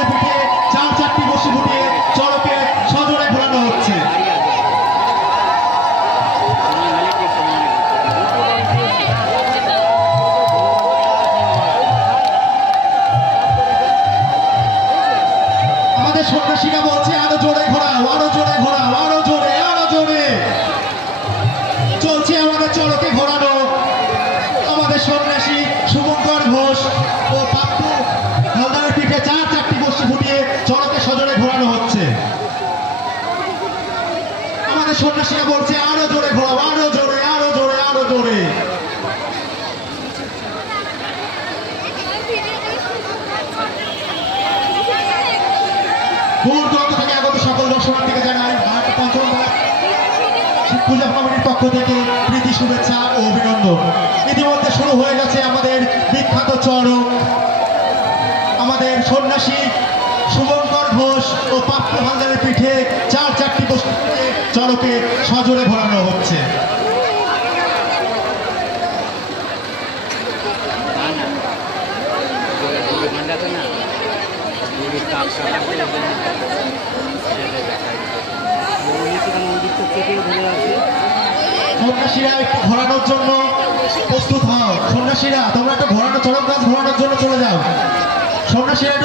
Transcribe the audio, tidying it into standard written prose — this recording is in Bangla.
হালদারের পিঠে 4টি বসি ফুটিয়ে চড়কে সজোরে ঘোরানো হচ্ছে। আমাদের সন্ন্যাসীরা বলছে আরো জোরে ঘোরাও, আরো জোরে ঘোরাও, আরো জোরে, আরো জোরে। চলছে আমাদের চড়কে ঘোরানো। আমাদের সন্ন্যাসী শুভঙ্কর ঘোষ ও পাপ্পু হালদারের পিঠে 4টি বসি ফুটিয়ে চড়কে সজোরে ঘোরানো হচ্ছে। আমাদের সন্ন্যাসীরা বলছে আরো জোরে ঘোরাও, আরো জোরে, আরো জোরে, আরো জোরে। দূর দূরান্ত থেকে আগত সকল দর্শনার্থীকে জানাই ভারতের পঞ্চম পূজা কমিটির পক্ষ থেকে প্রীতি শুভেচ্ছা ও অভিনন্দন। ইতিমধ্যে শুরু হয়ে গেছে আমাদের বিখ্যাত চড়ক। আমাদের সন্ন্যাসী শুভঙ্কর ঘোষ ও পাপ্পু হালদারের পিঠে 4টি বস্তু চড়কে সজোরে ঘোরানো হচ্ছে। সন্ন্যাসীরা একটু ঘোরানোর জন্য প্রস্তুত হও। সন্ন্যাসীরা তোমরা একটা ঘোরানো চড়ক গাছ ঘোরানোর জন্য চলে যাও। সন্ন্যাসীরা